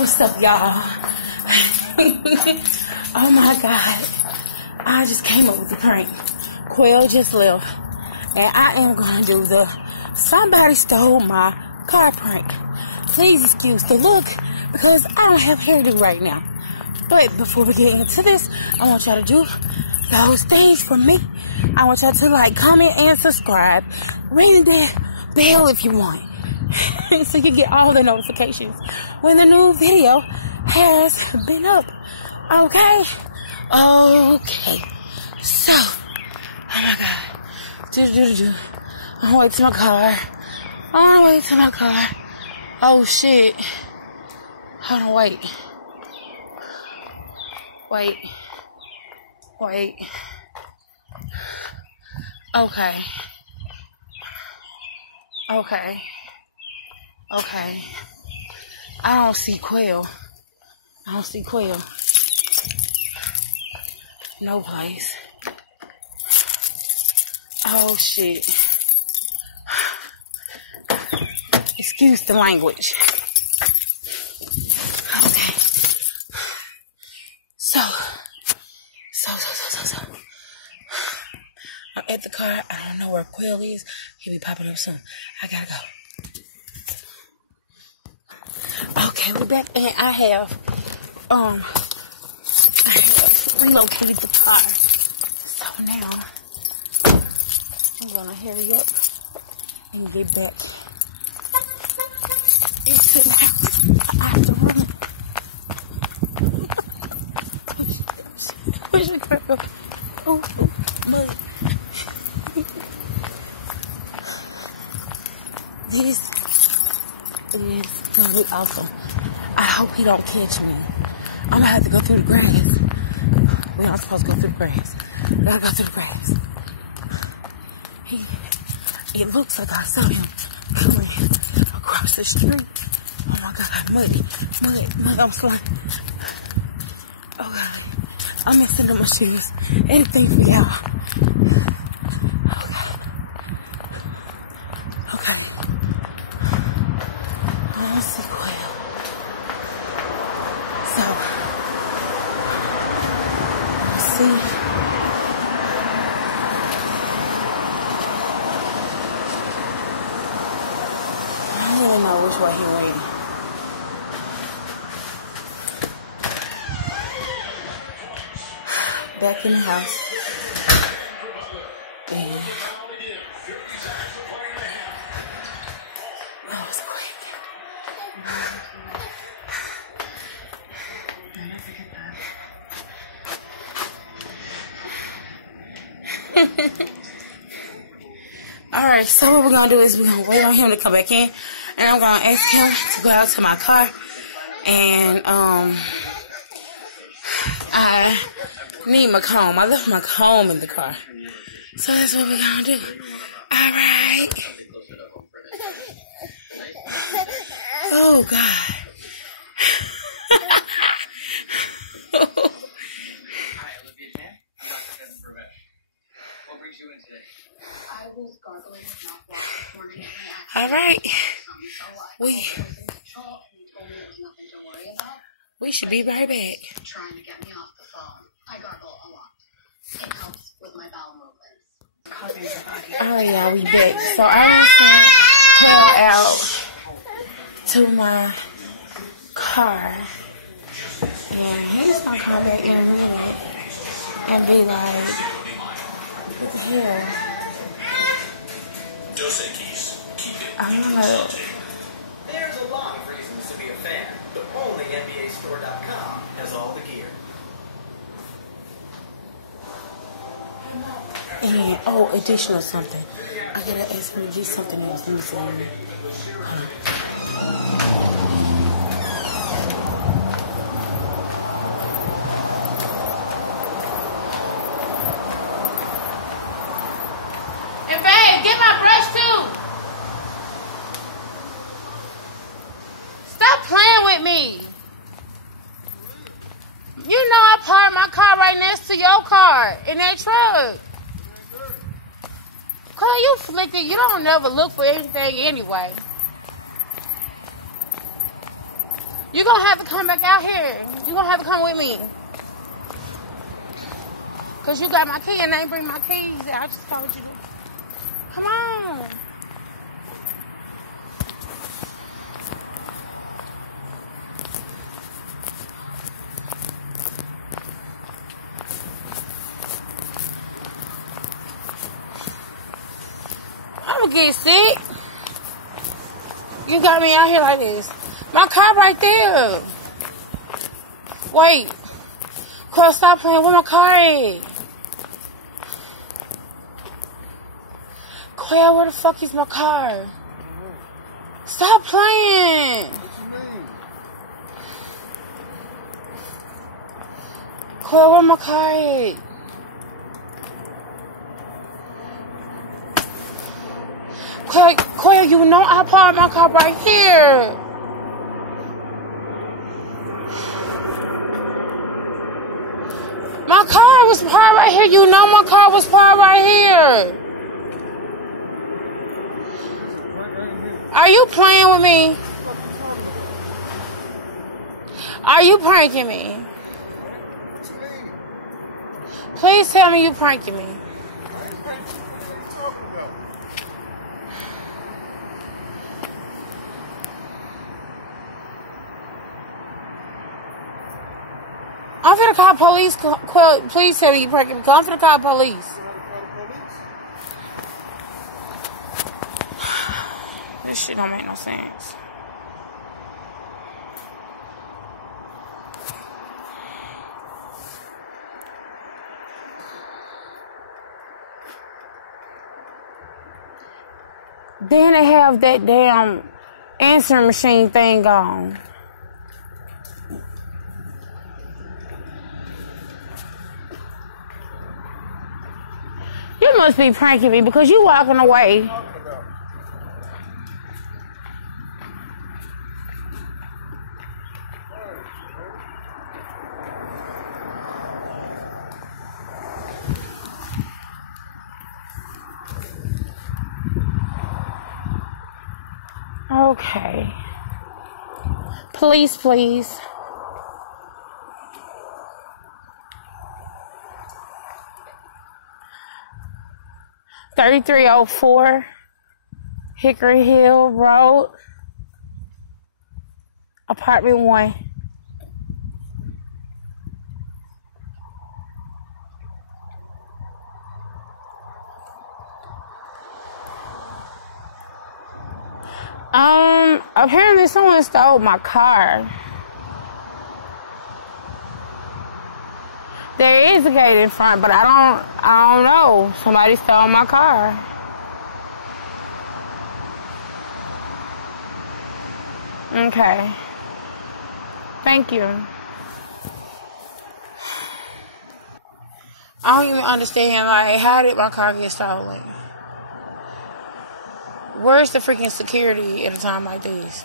What's up, y'all? Oh my God. I just came up with a prank. Quall just left. And I am going to do the somebody stole my car prank. Please excuse the look because I don't have hairdo right now. But before we get into this, I want y'all to do those things for me. I want y'all to like, comment, and subscribe. Ring the bell if you want. So you get all the notifications when the new video has been up. Okay? Okay. So, oh my God. I'm waiting to my car. I'm waiting to my car. Oh shit. Hold on, wait. Wait. Okay. I don't see Quall. No place. Oh shit. Excuse the language. Okay. So. I'm at the car. I don't know where Quall is. He'll be popping up soon. I gotta go. Okay, we're back, and I have relocated the car. So now I'm gonna hurry up and get back into my house. I have to run. Where's the car? Oh, mud. This is gonna be awesome. I hope he don't catch me. I'm gonna have to go through the grass. We aren't supposed to go through the grass. We gotta go through the grass. It looks like I saw him coming across the street. Oh my God, mud, I'm sliding. Oh God, I'm messing up my shoes. Anything for y'all. Okay. I don't see Quall. So, let's see. I don't really know which way he's waiting. Back in the house. And that was quick. Alright, so what we're gonna do is we're gonna wait on him to come back in, and I'm gonna ask him to go out to my car, and I need my comb. I left my comb in the car, so that's what we're gonna do. Alright. Oh God. Alright. We should be right back. Trying to get me off the phone. I gargle a lot. It helps with my bowel movements. Oh yeah, we back. So I was out to my car, and he's gonna come back in a minute and be like, look at here. I'm gonna. There's a lot of reasons to be a fan, but only NBAStore.com has all the gear. And additional something. I gotta ask him to get something else. Let me see. And babe, get my brush too. Stop playing with me. You know I parked my car right next to your car in that truck. Cause you flicked it. You don't never look for anything anyway. You're gonna have to come back out here. You're gonna have to come with me. Cause you got my key and they ain't bring my keys. I just told you. Come on. I'm gonna get sick. You got me out here like this. My car right there. Wait. Quall, stop playing. Where my car at? Quall, where the fuck is my car? Stop playing. Quall, where my car at? Quall, you know I parked my car right here. My car was parked right here. You know my car was parked right here. Are you playing with me? Are you pranking me? Please tell me you pranking me. I'm finna call police. Quall, please tell me you pranking me. I'm finna call police. This shit don't make no sense. Then they have that damn answering machine thing on. You must be pranking me because you walking away. Okay. Police, please. $3304 Hickory Hill Road, apartment 1. Apparently someone stole my car. There is a gate in front, but I don't know. Somebody stole my car. Okay. Thank you. I don't even understand, like, how did my car get stolen? Where's the freaking security at a time like this?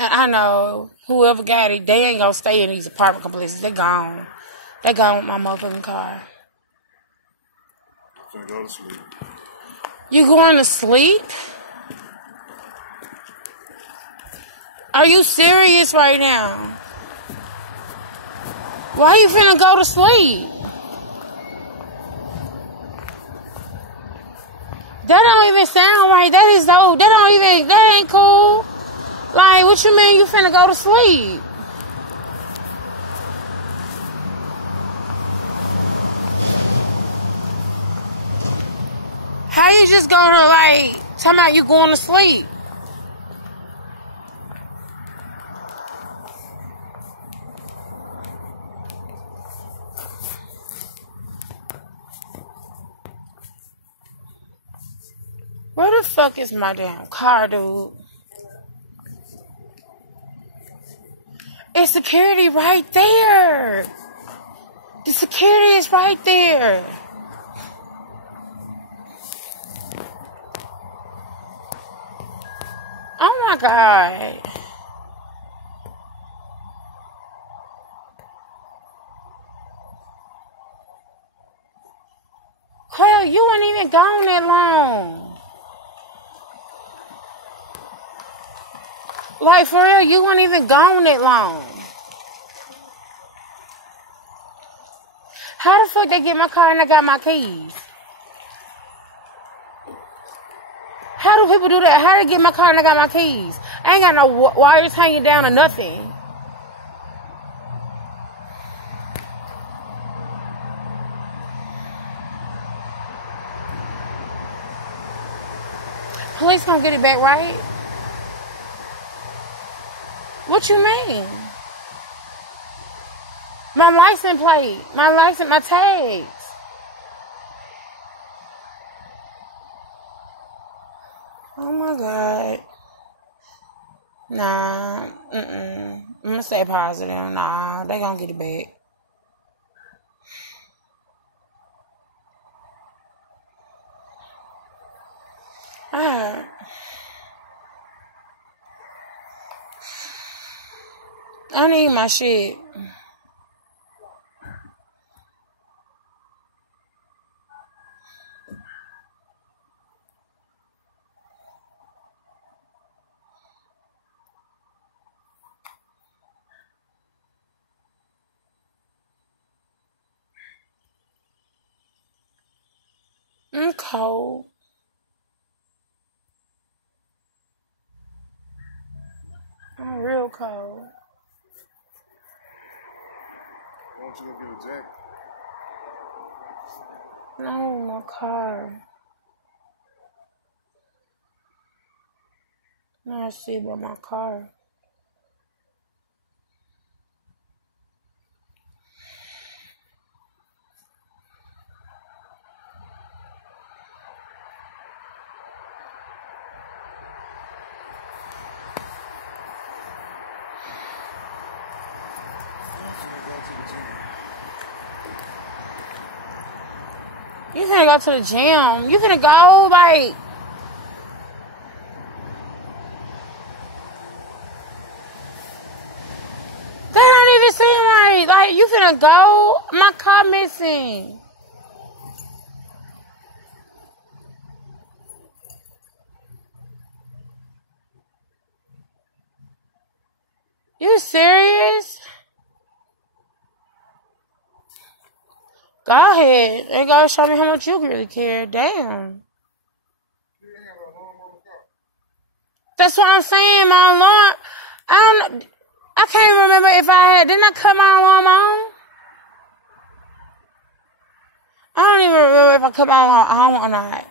And I know whoever got it, they ain't gonna stay in these apartment complexes. They gone. They gone with my motherfucking car. I'm finna go to sleep. You going to sleep? Are you serious right now? Why you finna go to sleep? That don't even sound right. That ain't cool. Like, what you mean you finna go to sleep? How you just gonna, like, tell me you going to sleep? Where the fuck is my damn car, dude? It's security right there. The security is right there. Oh my God. even gone that long. Like, for real, you weren't even gone that long. How the fuck they get my car and I got my keys? How do people do that? How they get my car and I got my keys? I ain't got no wires hanging down or nothing. Police gonna get it back, right? What you mean? My license plate, my tags. Oh my God. Nah, I'm gonna stay positive. Nah, they gonna get it back. Alright. I need my shit. I'm cold. I'm real cold. Why don't you go get a jacket? No, my car. I see about my car. You finna go to the gym. You finna go, like... That don't even seem right. Like, you finna go? My car missing. You serious? Go ahead. They gotta show me how much you really care. Damn. That's what I'm saying. My alarm. I can't remember if I had. Didn't I cut my alarm on? I don't even remember if I cut my alarm on or not.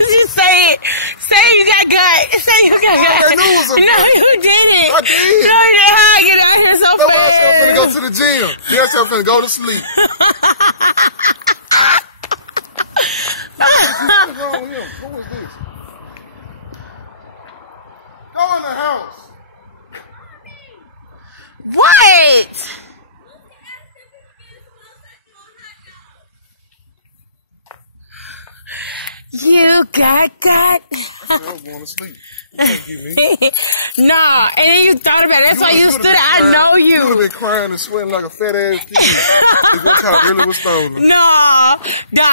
You say it. Say you got gut. Say you got gut. No, you didn't. I did. No, you didn't. How I get out here so That's fast? why I said I'm finna go to the gym. Then I said I'm finna go to sleep. What's wrong with him? Who is this? Go in the house. What? You got gut. I said I was going to sleep. You can't get me. Nah, and then you thought about it. That's why you stood there. I know you. You would have been crying and sweating like a fat ass kid. If your car really was stolen. Nah,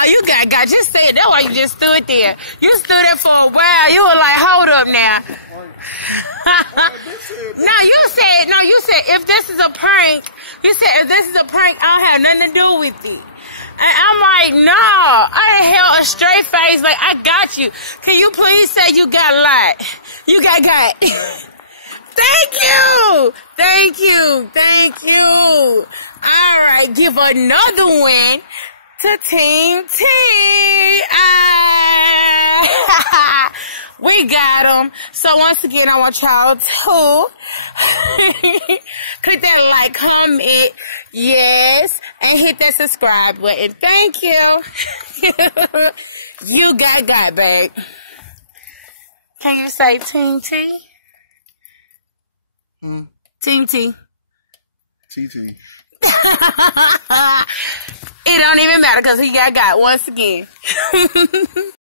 you got just say it. That's why you just stood there. You stood there for a while. You were like, hold up now. You said if this is a prank, I don't have nothing to do with it. And I'm like, no, I held a straight face, like, I got you. Can you please say you got light? You got. Thank you. All right, give another win to Team T. We got them. So once again, I want y'all to click that like, comment, yes, and hit that subscribe button. Thank you. You got, babe. Can you say Team T? Team T. TT. It don't even matter because he got once again.